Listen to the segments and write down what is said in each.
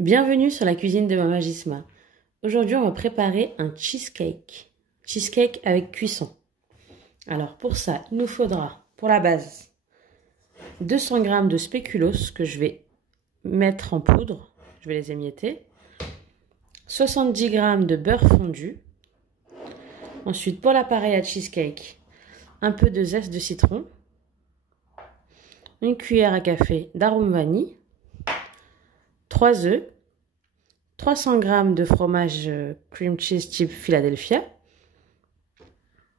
Bienvenue sur la cuisine de Mama Gisma. Aujourd'hui, on va préparer un cheesecake. Cheesecake avec cuisson. Alors pour ça, il nous faudra, pour la base, 200 g de spéculoos que je vais mettre en poudre. Je vais les émietter. 70 g de beurre fondu. Ensuite, pour l'appareil à cheesecake, un peu de zeste de citron. Une cuillère à café d'arôme vanille. 3 œufs, 300 g de fromage cream cheese type Philadelphia,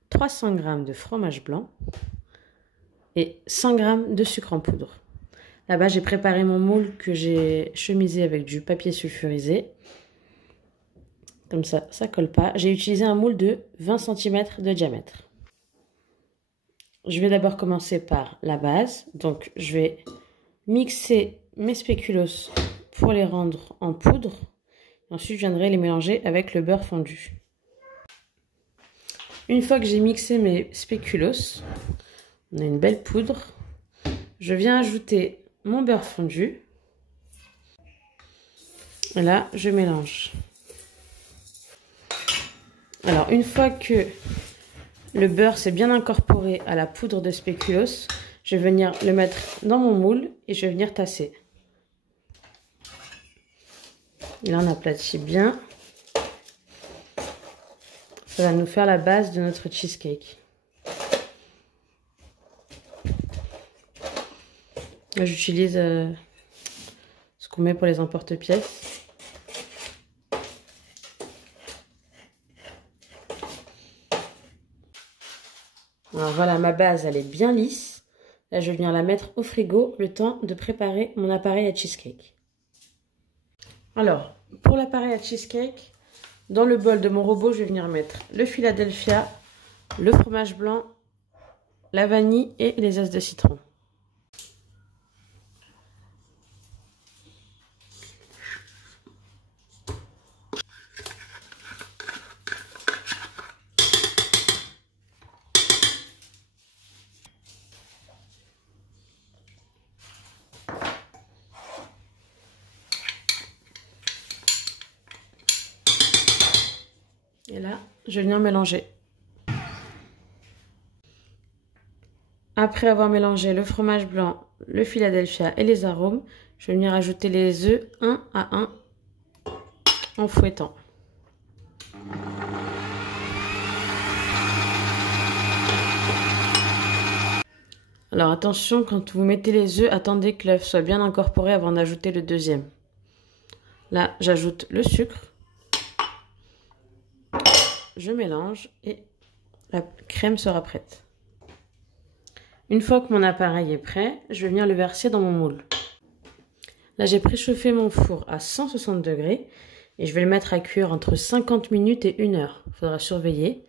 300 g de fromage blanc et 100 g de sucre en poudre. Là-bas, j'ai préparé mon moule que j'ai chemisé avec du papier sulfurisé. Comme ça, ça colle pas. J'ai utilisé un moule de 20 cm de diamètre. Je vais d'abord commencer par la base. Donc, je vais mixer mes spéculoos pour les rendre en poudre. Ensuite, je viendrai les mélanger avec le beurre fondu. Une fois que j'ai mixé mes spéculoos, on a une belle poudre. Je viens ajouter mon beurre fondu. Et là, je mélange. Alors, une fois que le beurre s'est bien incorporé à la poudre de spéculoos, je vais venir le mettre dans mon moule et je vais venir tasser. Et là, on aplatit bien. Ça va nous faire la base de notre cheesecake. Là, j'utilise ce qu'on met pour les emporte-pièces. Alors voilà, ma base, elle est bien lisse. Là, je vais venir la mettre au frigo, le temps de préparer mon appareil à cheesecake. Alors, pour l'appareil à cheesecake, dans le bol de mon robot, je vais venir mettre le Philadelphia, le fromage blanc, la vanille et les zestes de citron. Et là, je vais venir mélanger. Après avoir mélangé le fromage blanc, le Philadelphia et les arômes, je vais venir ajouter les œufs un à un en fouettant. Alors attention, quand vous mettez les œufs, attendez que l'œuf soit bien incorporé avant d'ajouter le deuxième. Là, j'ajoute le sucre. Je mélange et la crème sera prête. Une fois que mon appareil est prêt, je vais venir le verser dans mon moule. Là, j'ai préchauffé mon four à 160 degrés et je vais le mettre à cuire entre 50 minutes et 1 heure. Il faudra surveiller.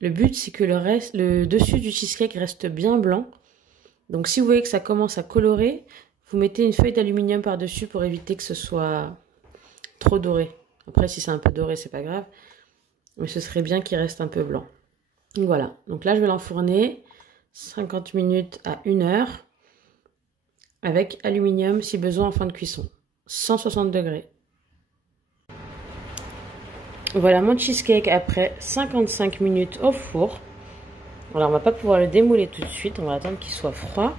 Le but, c'est que le dessus du cheesecake reste bien blanc. Donc, si vous voyez que ça commence à colorer, vous mettez une feuille d'aluminium par-dessus pour éviter que ce soit trop doré. Après, si c'est un peu doré, c'est pas grave. Mais ce serait bien qu'il reste un peu blanc. Donc voilà. Donc là, je vais l'enfourner 50 minutes à 1 heure avec aluminium si besoin en fin de cuisson. 160 degrés. Voilà mon cheesecake après 55 minutes au four. Alors, on va pas pouvoir le démouler tout de suite. On va attendre qu'il soit froid.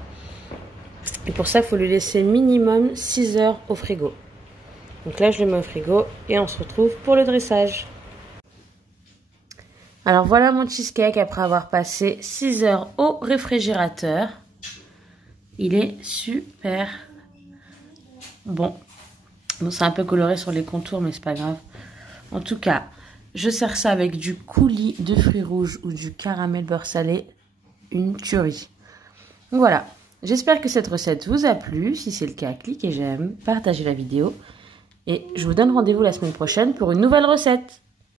Et pour ça, il faut le laisser minimum 6 heures au frigo. Donc là, je le mets au frigo et on se retrouve pour le dressage. Alors voilà mon cheesecake après avoir passé 6 heures au réfrigérateur. Il est super bon. Bon, c'est un peu coloré sur les contours, mais c'est pas grave. En tout cas, je sers ça avec du coulis de fruits rouges ou du caramel beurre salé. Une tuerie. Voilà. J'espère que cette recette vous a plu. Si c'est le cas, cliquez j'aime, partagez la vidéo. Et je vous donne rendez-vous la semaine prochaine pour une nouvelle recette.